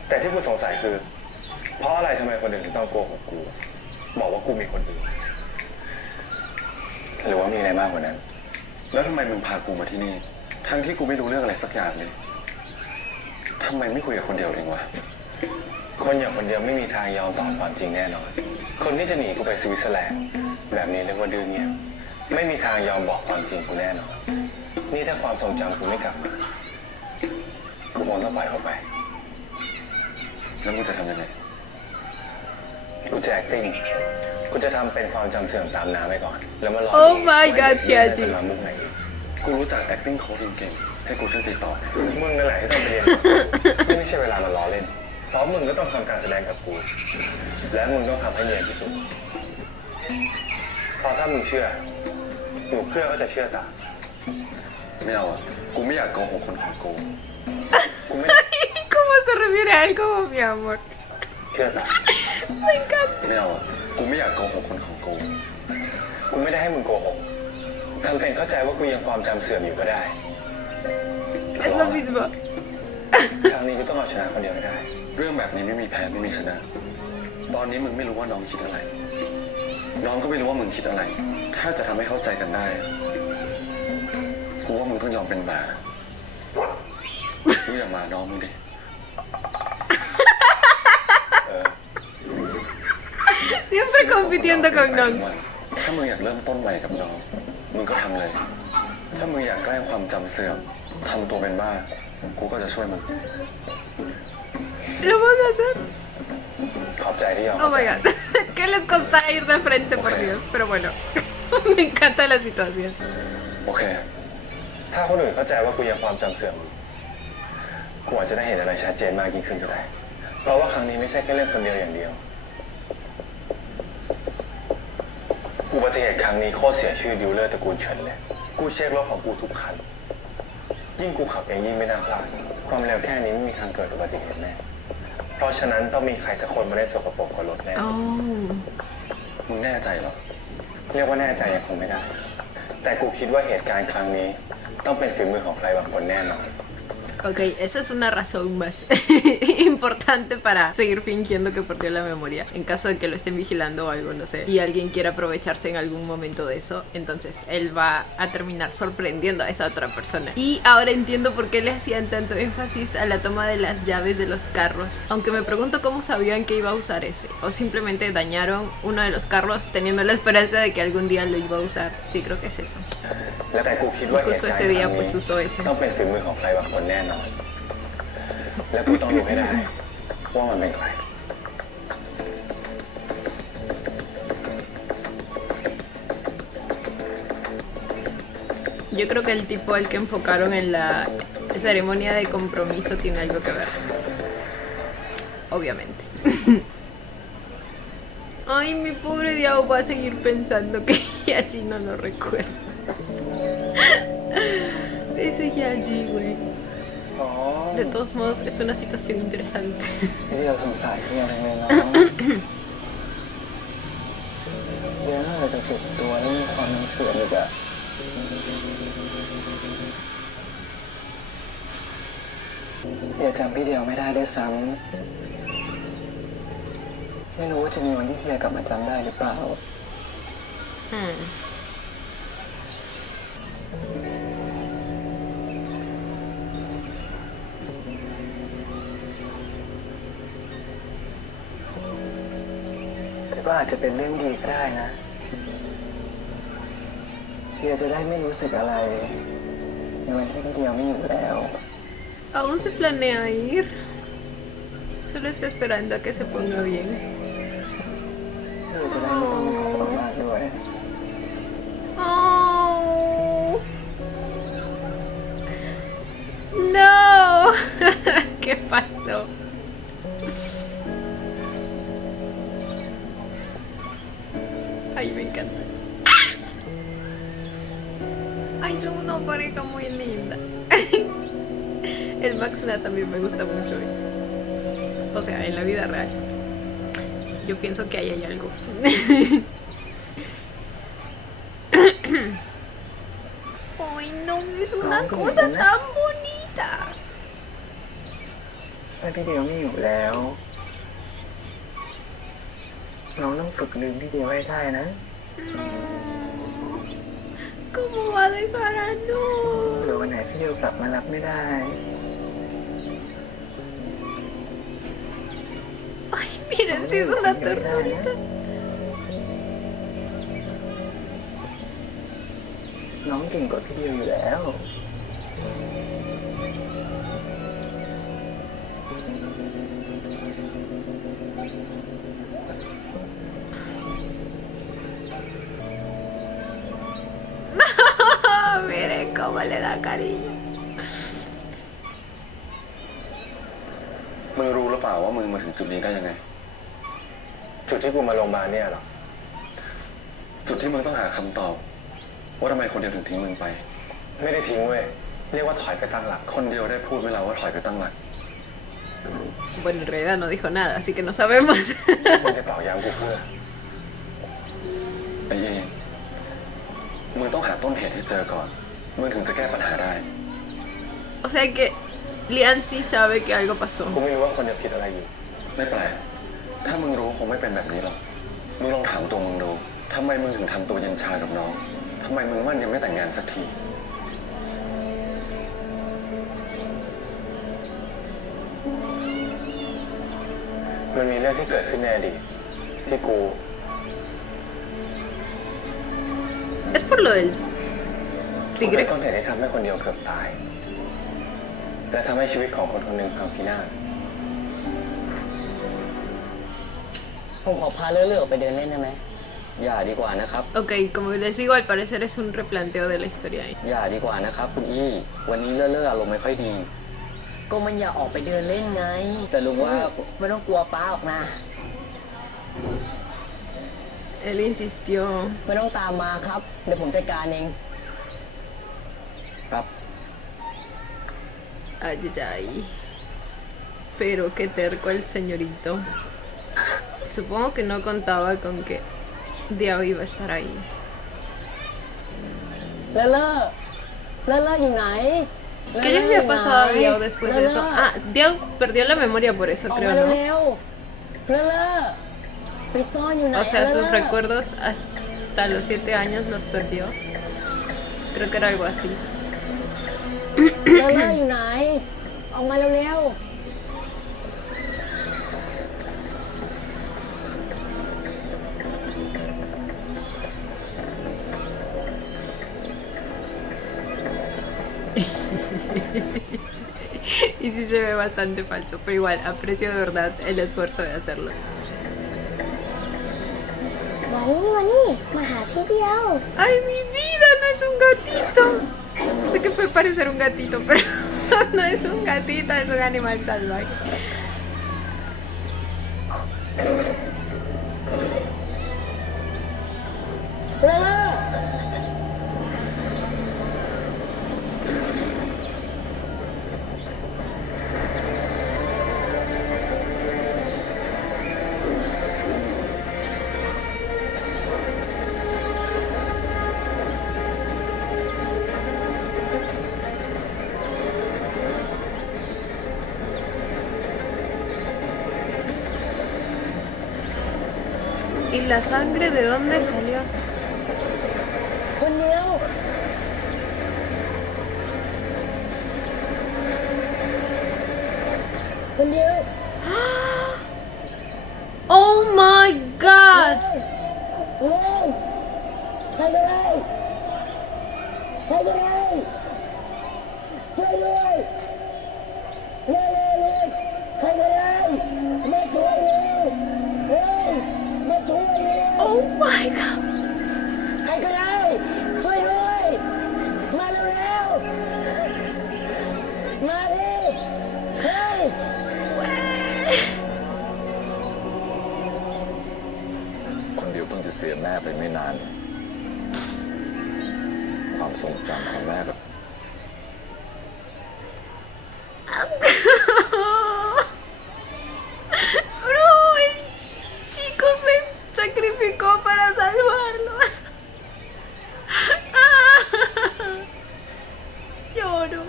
แต่ที่กูสงสัยคือ เพราะอะไรทำไมคนอื่นถึงต้องโกหกกู บอกว่ากูมีคนอื่น หรือว่ามีอะไรมากกว่านั้น แล้วทำไมมึงพากูมาที่นี่ ทั้งที่กูไม่รู้เรื่องอะไรสักอย่างเลยทำไมไม่คุยกับคนเดียวเองวะ คนอย่างคนเดียวไม่มีทางยอมบอกความจริงแน่นอน คนที่จะหนีกูไปสวิตเซอร์แลนด์แบบนี้เรียกว่าดื้อเงียบไม่มีทางยอมบอกความจริงกูแน่นอน นี่ถ้าความทรงจำกูไม่กลับมา กูคงต้องปล่อยเขาไป แล้วมึงจะทำยังไง กูจะ acting กูจะทำเป็นความจำเสื่อมตามน้ำไปก่อน แล้วมารอ Oh my god เพีย Hyeji จะมามุกไหนอีก กูรู้จัก acting coach เก่งๆให้กูช่วยติดต่อหน่อย มึงนั่นแหละที่ต้องไปเรียนนี่ไม่ใช่เวลามาล้อเล่น เพราะมึงก็ต้องทำการแสดงกับกู และมึงต้องทำให้เนียนที่สุดเพราะถ้ามึงเชื่อหนูเพื่อก็จะเชื่อตาม ไม่เอาอะกูไม่อยากโกหกคนของกู กูไม่ ¿Cómo se refiere a él como mi amor? เชื่อตาม Me encanta. ไม่เอาอะ กูไม่อยากโกหกคนของกู กูไม่ได้ให้มึงโกหกทำเป็นเข้าใจว่ากูยังความจำเสื่อมอยู่ก็ได้ Es lo mismo. ครั้งนี้กูต้องเอาชนะคนเดียวให้ได้ เรื่องแบบนี้ไม่มีแพ้ไม่มีชนะ ตอนนี้มึงไม่รู้ว่าน้องคิดอะไร น้องก็ไม่รู้ว่ามึงคิดอะไร ถ้าจะทำให้เข้าใจกันได้ กูว่ามึงต้องยอมเป็นหมาดูอย่างหมาน้องมึงดิ Siempre compitiendo con Nong. ถ้ามึงอยากเริ่มต้นใหม่กับน้อง มึงก็ทำเลย ถ้ามึงอยากแกล้งความจำเสื่อมทำตัวเป็นบ้า กูก็จะช่วยมึง ¿Lo van a hacer? ขอบใจที่ยอม Oh my god. ¿Qué les costó ir de frente, por Dios? Pero bueno, me encanta la situación. โอเค ถ้าคนอื่นเข้าใจว่ากูยังความจำเสื่อมอยู่กูอาจจะได้เห็นอะไรชัดเจนมากยิ่งขึ้นก็ได้ เพราะว่าครั้งนี้ไม่ใช่แค่เรื่องคนเดียวอย่างเดียว อุบัติเหตุครั้งนี้โคตรเสียชื่อดิวเลอร์ตระกูลเฉินเลย กูเช็ครถของกูทุกคัน ยิ่งกูขับเองยิ่งไม่น่าพลาด ความเร็วแค่นี้ไม่มีทางเกิดอุบัติเหตุแน่ เพราะฉะนั้นต้องมีใครสักคนมาได้สกปรกกับรถแน่ Oh. มึงแน่ใจเหรอ เรียกว่าแน่ใจยังคงไม่ได้ แต่กูคิดว่าเหตุการณ์ครั้งนี้ต้องเป็นฝีมือของใครบางคนแน่นอน Ok, esa es una razón más importante para seguir fingiendo que perdió la memoria. En caso de que lo estén vigilando o algo, no sé. Y alguien quiera aprovecharse en algún momento de eso. Entonces él va a terminar sorprendiendo a esa otra persona. Y ahora entiendo por qué le hacían tanto énfasis a la toma de las llaves de los carros. Aunque me pregunto cómo sabían que iba a usar ese. O simplemente dañaron uno de los carros teniendo la esperanza de que algún día lo iba a usar. Sí, creo que es eso. และแต่กูคิดว่า Y justo ese día pues usó ese. ต้องเป็นฝีมือของใครบางคนแน่นอน และกูต้องรู้ให้ได้ว่ามันเป็นใคร Yo creo que el tipo al que enfocaron en la ceremonia de compromiso tiene algo que ver. Obviamente. Ay, mi pobre Diao va a seguir pensando que Yaji no lo recuerda. Ese Yaji, güey. อ๋อ De todos modos, es una situación interesante. ที่เราสงสัยเฮียทำไมน้อง เดี๋ยวเราจะเจ็บตัวแล้วมีความน้ำเสื่อมอีกอะเดี๋ยวจำพี่เดียวไม่ได้ด้วยซ้ำไม่รู้ว่าจะมีวันที่เฮียกลับมาจำได้หรือเปล่า แต่ก็อาจจะเป็นเรื่องดีก็ได้นะเฮียจะได้ไม่รู้สึกอะไรในวันที่พี่เดียวไม่อยู่แล้ว Aún se planea ir. Solo está esperando a que se ponga bien. เฮียจะได้ไม่ต้องเป็นห่วงมากด้วย Oh. No. ¿Qué pasó? Ay, me encanta. Ay, son una pareja muy linda. El Max Na también me gusta mucho. O sea, en la vida real. Yo pienso que ahí hay algo. Ay, no, es una cosa tan bonita. ถ้าพี่เดียวไม่อยู่แล้ว น้องต้องฝึกลืมพี่เดียวให้ได้นะ No. ¿Cómo va a dejar a no? เผื่อวันไหนพี่เดียวกลับมารับไม่ได้ Ay, miren, si es una ternurita. น้องเก่งกว่าพี่เดียวอยู่แล้ว Miren cómo le da cariño. มึงรู้หรือเปล่าว่ามึงมาถึงจุดนี้ได้ยังไง จุดที่กูมาโรงพยาบาลเนี่ยเหรอ จุดที่มึงต้องหาคำตอบ ว่าทำไมคนเดียวถึงทิ้งมึงไป ไม่ได้ทิ้งเว้ย เรียกว่าถอยไปตั้งหลัก คนเดียวได้พูดไว้แล้วว่าถอยไปตั้งหลัก Bueno, en realidad no dijo nada, así que no sabemos. มึงจะตอกย้ำกูเพื่อ อ้เองมึงต้องหาต้นเหตุให้เจอก่อนมึงถึงจะแก้ปัญหาได้ O sea que Lian sí sabe que algo pasó. กูไม่รู้ว่าคนจะผิดอะไรอยู่ ไม่แปลกถ้ามึงรู้คงไม่เป็นแบบนี้หรอกมึงลองถามตัวมึงดูทำไมมึงถึงทำตัวเย็นชากับน้องทำไมมึงมั่นยังไม่แต่งงานสักที มันมีเรื่องที่เกิดขึ้นในอดีตที่กู Es por lo del กูเป็น tigre. ต้นเหตุที่ทำให้คนเดียวเกือบตาย และทำให้ชีวิตของคนคนหนึ่งพังพินาศ ผมขอพาเลื่อๆออกไปเดินเล่นได้ไหม อย่าดีกว่านะครับ Ok, como les digo, al parecer es un replanteo de la historia ahí. อย่าดีกว่านะครับคุณอี้วันนี้เลื่อๆอารมณ์ไม่ค่อยดี ก็มันอยากออกไปเดินเล่นไง แต่ลุงว่า ไม่ต้องกลัวป้าออกนะ Él insistió. ไม่ต้องตามมาครับ เดี๋ยวผมจัดการเอง ครับ Ay, ay, ay. Pero qué terco el señorito. Supongo que no contaba con que Diao iba a estar ahí. เลื่ออยู่ไหน ¿Qué le había pasado a Diao después de eso? Ah, Diao perdió la memoria por eso, ออก creo, มา ¿no? เร็วๆเลื่อไปซ่อนอยู่ไหน O sea, sus เลื่อ recuerdos hasta los 7 años los perdió. Creo que era algo así. เลื่ออยู่ไหน ออกมาเร็วๆ Y sí se ve bastante falso, pero igual aprecio de verdad el esfuerzo de hacerlo. วันนี้มาหาพี่เดียว ¡Ay, mi vida! ¡No es un gatito! Sé que puede parecer un gatito, pero no es un gatito, es un animal salvaje. เลื่อ ¿Y la sangre de dónde salió? คนเดียว คนเดียว ¡Oh my god! เฮ้ยใครก็ได้ใครก็ได้ช่วยด้วยเร็วใครก็ได้มาช่วยเร็วเฮ้ยมาช่วยเร็ว ¡Oh my god! ใครก็ได้ช่วยด้วยมาเร็วๆมาดิเฮ้ย คนเดียวเพิ่งจะเสียแม่ไปไม่นาน ความทรงจำของแม่กับ Bro, el chico se sacrificó para salvarlo. Lloro.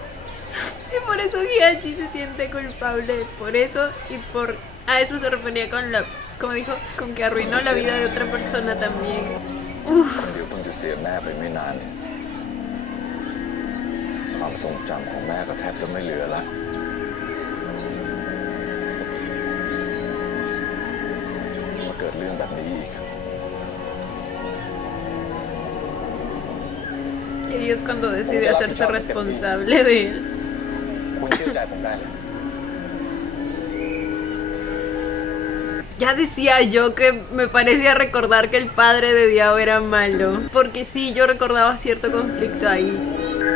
Y por eso Hyachi se siente culpable. Por eso y por... A eso se refería con la... Como dijo, con que arruinó la vida de otra persona también. คนเดียวเพิ่งจะเสียแม่ไปไม่นาน ความทรงจำของแม่ก็แทบจะไม่เหลือละมาเกิดเรื่องแบบนี้อีก Y ahí es cuando decide hacerse responsable de él. คุณเชื่อใจผมได้เลย Ya decía yo que me parecía recordar que el padre de Diao era malo. Porque sí, yo recordaba cierto conflicto ahí.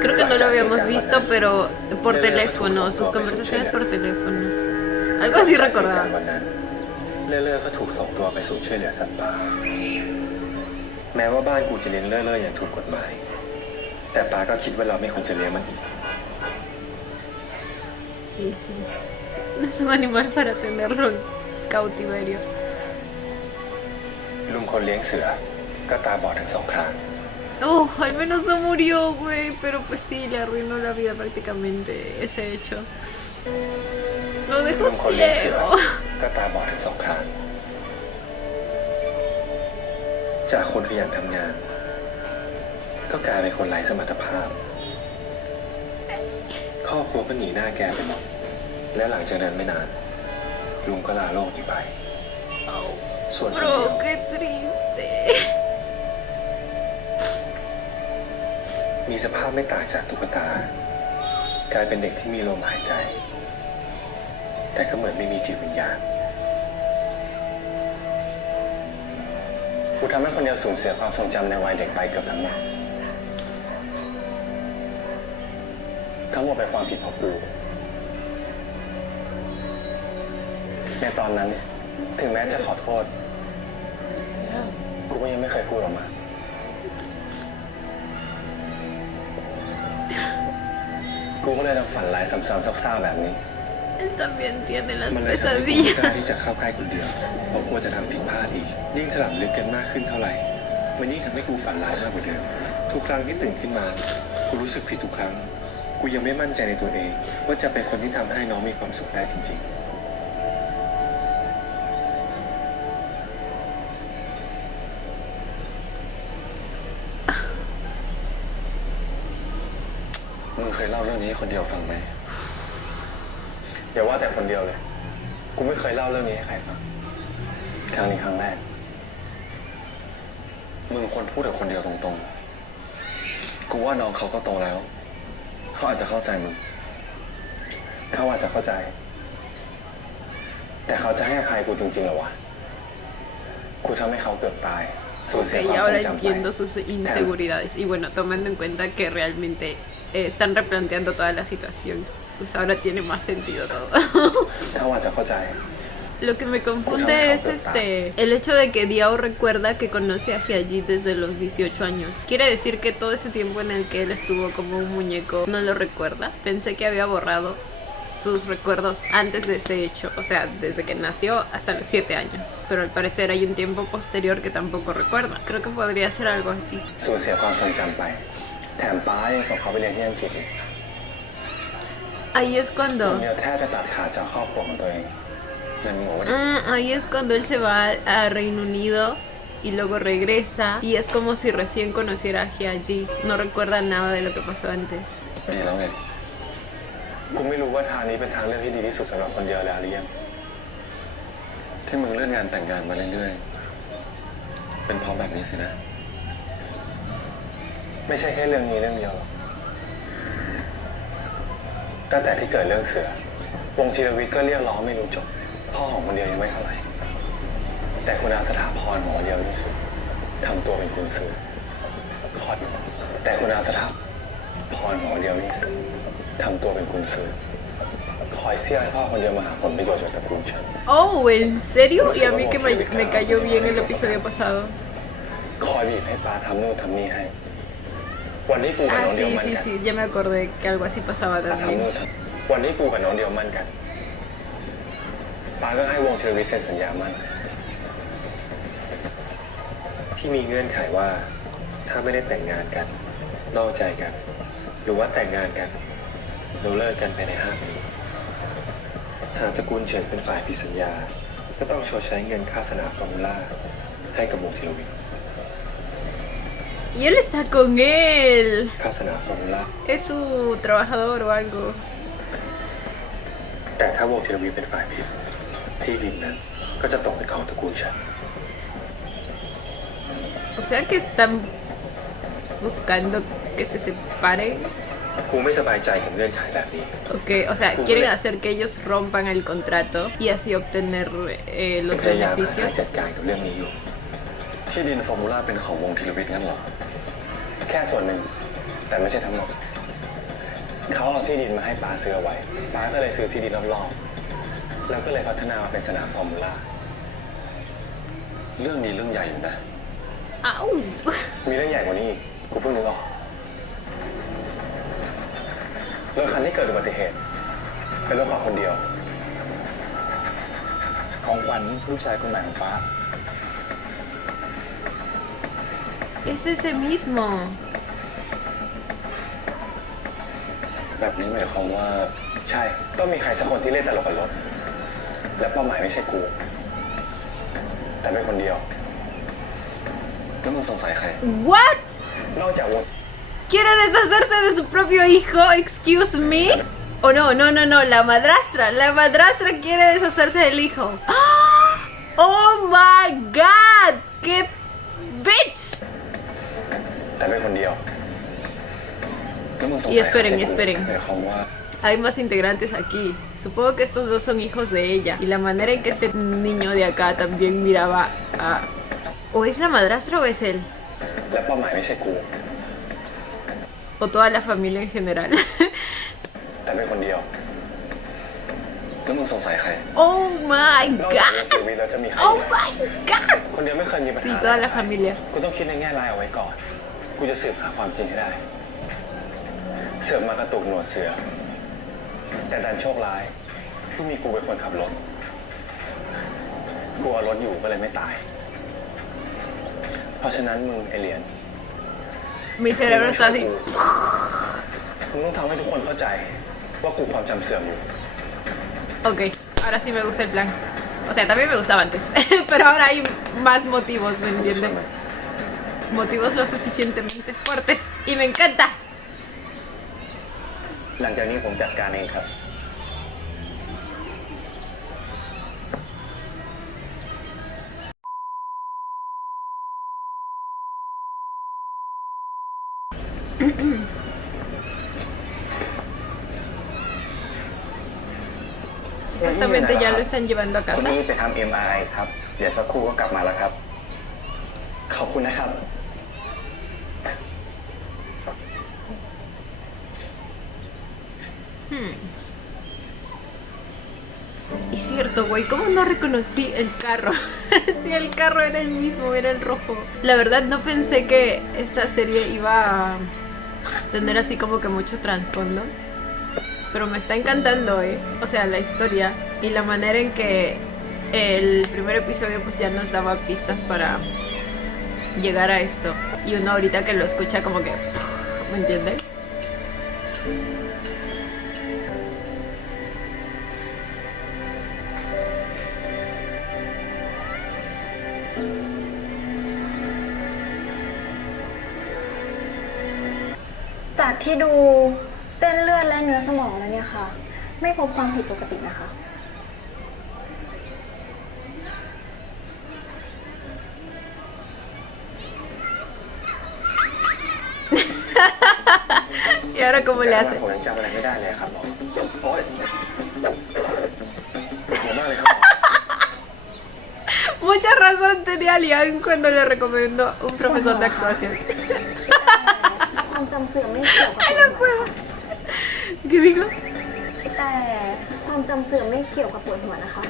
Creo que no lo habíamos visto, pero por teléfono, sus conversaciones por teléfono. Algo así วัน recordaba. นั้นเลื่อๆก็ถูกส่งตัวไปสู่ช่วยเหลือสัตว์ป่าแม้ว่าบ้านกูจะเลี้ยงเลื่อๆอย่างถูกกฎหมาย แต่ป้าก็คิดว่าเราไม่ควรจะเลี้ยงมันอีก Y sí, no es un animal para tenerlo en cautiverio. ลุงคนเลี้ยงเสือ ก็ตาบอดทั้งสองข้าง Oh, al menos no murió, güey. Pero pues sí, le arruinó la vida prácticamente ese hecho. Lo ลุ dejó งคนเลี้ยงเสือ ciego. ก็ตาบอดทั้งสองข้าง จากคนขยันทำงาน ก็กลายเป็นคนไร้สมรรถภาพ ครอบครัวก็หนีหน้าแกไปหมด และหลังจากนั้นไม่นาน ลุงก็ลาโลกนี้ไป ส่วนคนเดียว Bro, qué triste. มีสภาพไม่ต่างจากตุ๊กตา กลายเป็นเด็กที่มีลมหายใจ แต่ก็เหมือนไม่มีจิตวิญญาณกูทำให้คนเดียวสูญเสียความทรงจำในวัยเด็กไปเกือบทั้งหมดเป็นความผิดของกูในตอนนั้น ถึงแม้จะขอโทษ กูก็ยังไม่เคยพูดออกมา กูก็เลยต้องฝันร้ายซ้ำๆซากๆแบบนี้ Él también tiene las มันเลยทำให้กูไม่ pesadillas. กล้าที่จะเข้าใกล้คนเดียวเพราะกลัวจะทำผิดพลาดอีก ยิ่งถลำลึกกันมากขึ้นเท่าไหร่ มันยิ่งทำให้กูฝันร้ายมากกว่าเดิม ทุกครั้งที่ตื่นขึ้นมา กูรู้สึกผิดทุกครั้ง กูยังไม่มั่นใจในตัวเอง ว่าจะเป็นคนที่ทำให้น้องมีความสุขได้จริง มึงเคยเล่าเรื่องนี้ให้คนเดียวฟังไหม ๆอย่าว่าแต่คนเดียวเลย กูไม่เคยเล่าเรื่องนี้ให้ใครฟัง ครั้งนี้ครั้งแรก มึงควรพูดกับคนเดียวตรงๆ กูว่าน้องเขาก็โตแล้ว เขาอาจจะเข้าใจมึง เขาอาจจะเข้าใจ แต่เขาจะให้อภัยกูจริงๆเหรอวะ กูทำให้เขาเกือบตายสูญเสีย Ok, ความ y ทรง ahora จำไป entiendo sus inseguridades. Y bueno, tomando en cuenta que realmente están replanteando toda la situación, pues ahora tiene más sentido todo. เขาอาจจะเข้าใจ Lo que me confunde es el hecho de que Diao recuerda que conoce a Hyagi desde los 18 años. Quiere decir que todo ese tiempo en el que él estuvo como un muñeco no lo recuerda. Pensé que había borrado sus recuerdos antes de ese hecho, o sea, desde que nació hasta los 7 años. Pero al parecer hay un tiempo posterior que tampoco recuerda. Creo que podría ser algo así. สูญเสียความทรงจำไป แถมป้ายังส่งเขาไปเรียนที่อังกฤษอีก Ahí es คน cuando... เดียวแทบจะตัดขาดจากครอบครัวของตัวเอง นั่นมึงบอกว่า ahí es cuando él se va a Reino Unido y luego regresa y es como si recién conociera a Hyagi. No recuerda nada de lo que pasó antes. ดีแล้วไง กูไม่รู้ว่าทางนี้เป็นทางเลือกที่ดีที่สุดสำหรับคนเดียวแล้วหรือยัง ที่มึงเลื่อนงานแต่งงานมาเรื่อยๆ เป็นเพราะแบบนี้สินะ ไม่ใช่แค่เรื่องนี้เรื่องเดียวหรอกตั้งแต่ที่เกิดเรื่องเสือ วงธีรวิทย์ก็เรียกร้องไม่รู้จบ พ่อของคนเดียวยังไม่เท่าไหร่ แต่คุณอาสถาพรของคนเดียวนี่สุดทำตัวเป็นกุญสือคอยแต่คุณอาสถาพรของคนเดียวนี่สุดทำตัวเป็นกุญสือคอยเสี้ยให้พ่อคนเดียวมาหาผลประโยชน์จากตระกูลฉัน Oh, ¿en serio? Y a mí que me cayó bien el episodio pasado. คอยบีบให้ปาทำนู่นทำนี่ให้ วันที่กูกับ Ah, น้องเดียว sí, มัน sí, กัน sí, ya me acordé que algo así pasaba ปาทำ también. นู่นทำวันที่กูกับน้องเดียวมันกันปาก็ให้วงเทเลวิเซ็นสัญญามั่นที่มีเงื่อนไขว่าถ้าไม่ได้แต่งงานกันนอกใจกัน หรือว่าแต่งงานกันเราเลิกกันภายใน5 ปีหากตระกูลเฉินเป็นฝ่ายผิดสัญญา ก็ต้องชดใช้เงินค่าสนามฟอร์มูล่าให้กับวงเทเลวิท Y él está con él. ค่าสนามฟอร์มูล่า Es su trabajador o algo. แต่ถ้าวงเทเลวิทเป็นฝ่ายผิดที่ดินนั้นก็จะตกเป็นของตระกูลฉัน O sea que están buscando que se separen. กูไม่สบายใจกับเงื่อนไขแบบนี้ Ok, o sea, quieren hacer que ellos rompan el contrato y así obtener los พยายามหา beneficios. จัดการกับเรื่องนี้อยู่ ที่ดินฟอร์มูล่าเป็นของวงธีรวิทย์งั้นเหรอ แค่ส่วนหนึ่ง แต่ไม่ใช่ทั้งหมด เขาเอาที่ดินมาให้ป้าซื้อเอาไว้ป้าก็เลยซื้อที่ดินรอบๆแล้วก็เลยพัฒนามาเป็นสนามฟอร์มูล่า เรื่องนี้เรื่องใหญ่อยู่นะ ¡Au! มีเรื่องใหญ่กว่านี้อีกกูเพิ่งนึกออกรถคันที่เกิดอุบัติเหตุ เป็นรถของคนเดียว ของขวัญลูกชายคนใหม่ของป้า Es ese mismo. แบบนี้หมายความว่าใช่ต้องมีใครสักคนที่เล่นตลกกับรถและเป้าหมายไม่ใช่กูแต่เป็นคนเดียวแล้วมึงสงสัยใคร What? นอกจากวง ¿Quiere deshacerse de su propio hijo? Excuse me. Oh no, no, no, no, la madrastra. La madrastra quiere deshacerse del hijo. Oh my god. ¡Qué bitch! แต่เป็นคนเดียวแล้วมึงสงสัย Y esperen, ใคร esperen. หมายความว่า Hay más integrantes aquí. Supongo que estos dos son hijos de ella. Y la manera en que este niño de acá también miraba a... ¿O es la madrastra o es él? และเป้าหมายไม่ใช่กู O toda la familia en general. แต่เป็นคนเดียวแล้วมึงสงสัยใคร Oh my นอกจาก god. เสียวีแล้วจะมีใคร Oh my god. คนเดียวไม่เคยมีปัญหา Sí, toda la familia. กูต้องคิดในแง่ร้ายเอาไว้ก่อน กูจะสืบหาความจริงให้ได้ เสือกมากระตุกหนวดเสือ แต่ดันโชคร้ายที่มีกูเป็นคนขับรถ กูเอารถอยู่ก็เลยไม่ตาย เพราะฉะนั้นมึงไอเหรียญ Mi cerebro está así. มึงต้องทำให้ทุกคนเข้าใจ ว่ากูความจำเสื่อมอยู่ Ok, ahora sí me gusta el plan. O sea, también me gustaba antes. Pero ahora hay más motivos, ¿me entienden? Motivos lo suficientemente fuertes. Y me encanta. หลังจากนี้ผมจัดการเองครับ Supuestamente ya lo están llevando a คน casa. นี้ไปทำ MRI ครับ เดี๋ยวสักครู่ก็กลับมาแล้วครับ ขอบคุณนะครับ Y cierto, güey, ¿cómo no reconocí el carro? Sí, el carro era el mismo, era el rojo. La verdad no pensé que esta serie iba a tener así como que mucho trasfondo. Pero me está encantando, O sea, la historia y la manera en que el primer episodio pues ya nos daba pistas para llegar a esto. Y uno ahorita que lo escucha como que... ¿Me entienden?จากที่ดูเส้นเลือดและเนื้อสมองแล้วเนี่ยค่ะ ไม่พบความผิดปกตินะคะ ¿Y ahora cómo le hace? ผมยังจำอะไรไม่ได้เลยครับหมอโอ๊ยเดี๋ยวมากเลยครับหมอ Mucha razón tenía Lian cuando le recomendó un profesor de actuación. ความจำเสื่อมไม่เกี่ยวกับ Ay, no puedo. ¿Qué digo? แต่ความจำเสื่อมไม่เกี่ยวกับปวดหัวนะคะ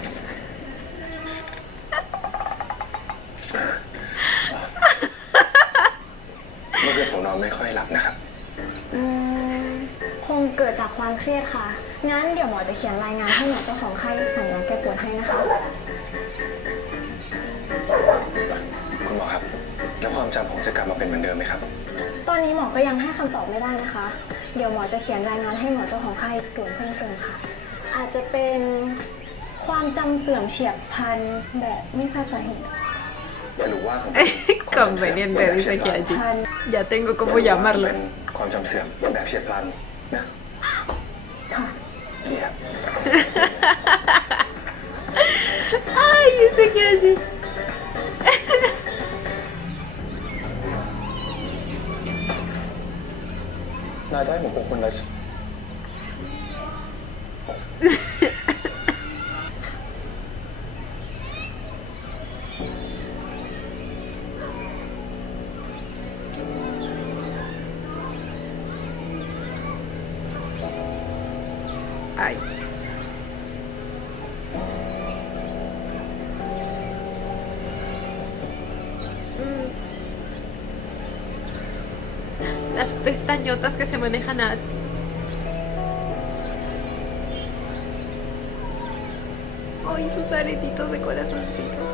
เมื่อคืนผมนอนไม่ค่อยหลับนะครับ คงเกิดจากความเครียดค่ะ งั้นเดี๋ยวหมอจะเขียนรายงานให้หมอเจ้าของไข้สั่งยาแก้ปวดให้นะคะ คุณหมอครับ แล้วความจำผมจะกลับมาเป็นเหมือนเดิมไหมครับ ตอนนี้หมอก็ยังให้คำตอบไม่ได้นะคะ เดี๋ยวหมอจะเขียนรายงานให้หมอเจ้าของไข้ตรวจเพิ่มเติมค่ะ อาจจะเป็นความจำเสื่อมเฉียบพลันแบบไม่ทราบสาเหตุ สรุปว่าผม Conveniente, dice que allí. Ya tengo cómo llamarlo. เป็นความจำเสื่อมแบบเฉียบพลันนะ ค่ะ นี่ครับ Ay, dice que allí. นายจะให้ผมเป็นคนอะไร Ay. Las pestañotas que se manejan a... Ay, sus aretitos de corazoncitos.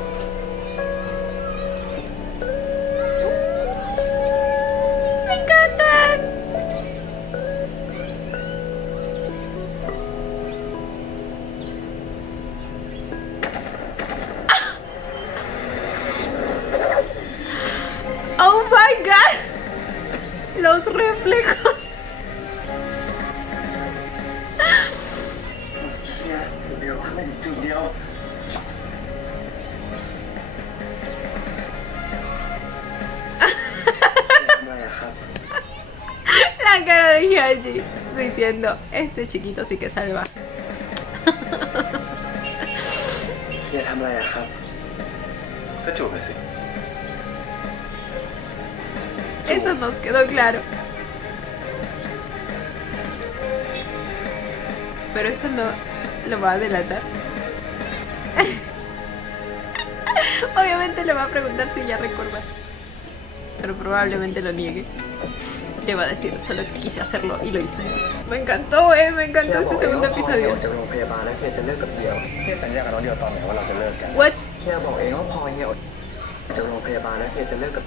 ไปถึงจุดเดียว ทำอะไรอะครับ La cara de Hyaji diciendo, este chiquito sí que salva. เฮียทำอะไรอะครับ ก็จูบไปสิ Eso nos quedó claro. Pero eso no lo va a delatar. Obviamente le va a preguntar si ya recuerda. Pero probablemente lo niegue. Le va a decir, solo quise hacerlo y lo hice. Me encantó, me encantó este segundo เฮีย episodio. บอกเองว่าพอเฮียออกจากโรงพยาบาลแล้วเฮียจะเลิกกับเดียว พี่สัญญากับน้องเดียวตอนไหนว่าเราจะเลิกกัน What? เฮียบอกเองว่าพอเฮียออกจากโรงพยาบาลแล้วเฮียจะเลิกกับ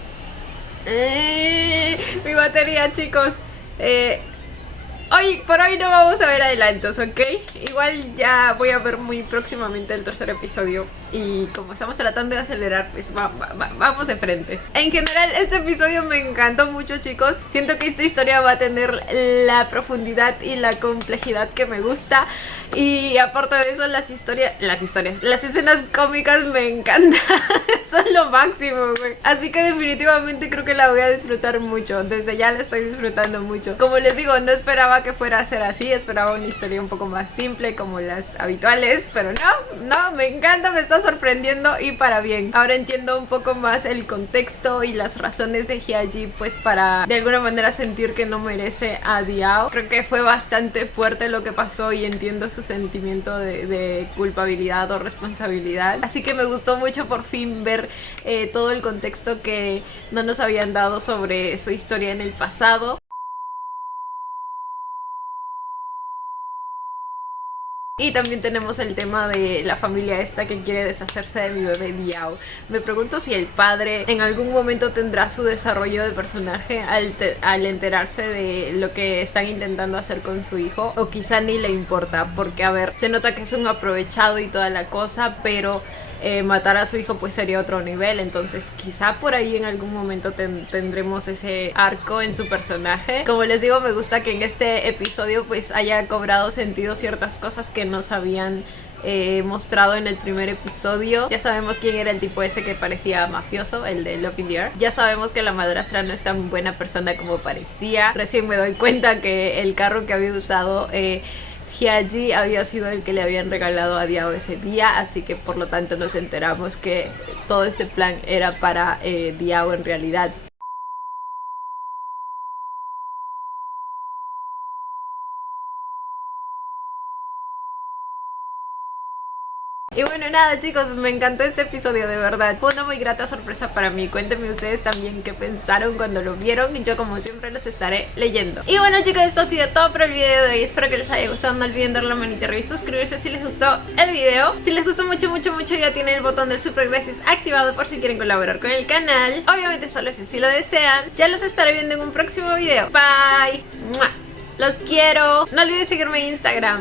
Mi batería, chicos. Por hoy no vamos a ver adelantos, ¿ok? Igual ya voy a ver muy próximamente el tercer episodio. Y como estamos tratando de acelerar, pues vamos de frente. En general, este episodio me encantó mucho, chicos. Siento que esta historia va a tener la profundidad y la complejidad que me gusta. Y aparte de eso, las escenas cómicas me encantan. Son lo máximo, güey. Así que definitivamente creo que la voy a disfrutar mucho. Desde ya la estoy disfrutando mucho. Como les digo, no esperaba que fuera a ser así. Esperaba una historia un poco más simple como las habituales. Pero no, me encanta, me está sorprendiendo y para bien. Ahora entiendo un poco más el contexto y las razones de Hyaji, pues para de alguna manera sentir que no merece a Diao. Creo que fue bastante fuerte lo que pasó y entiendo su sentimiento de culpabilidad o responsabilidad. Así que me gustó mucho por fin ver todo el contexto que no nos habían dado sobre su historia en el pasado. Y también tenemos el tema de la familia esta que quiere deshacerse de mi bebé Diao. Me pregunto si el padre en algún momento tendrá su desarrollo de personaje al enterarse de lo que están intentando hacer con su hijo. O quizá ni le importa, porque a ver, se nota que es un aprovechado y toda la cosa, pero matar a su hijo pues sería otro nivel. Entonces quizá por ahí en algún momento tendremos ese arco en su personaje. Como les digo, me gusta que en este episodio pues haya cobrado sentido ciertas cosas que nos habían mostrado en el primer episodio. Ya sabemos quién era el tipo ese que parecía mafioso, el de Love in the Air. Ya sabemos que la madrastra no es tan buena persona como parecía. Recién me doy cuenta que el carro que había usado Hyaji había sido el que le habían regalado a Diao ese día, así que por lo tanto nos enteramos que todo este plan era para Diao en realidad. Y bueno, nada chicos, me encantó este episodio, de verdad. Fue una muy grata sorpresa para mí. Cuéntenme ustedes también qué pensaron cuando lo vieron. Y yo como siempre los estaré leyendo. Y bueno chicos, esto ha sido todo por el video de hoy. Espero que les haya gustado. No olviden darle la manita arriba y suscribirse si les gustó el video. Si les gustó mucho, ya tienen el botón del super gracias activado por si quieren colaborar con el canal. Obviamente solo si lo desean. Ya los estaré viendo en un próximo video. Bye. ¡Mua! Los quiero. No olviden seguirme en Instagram.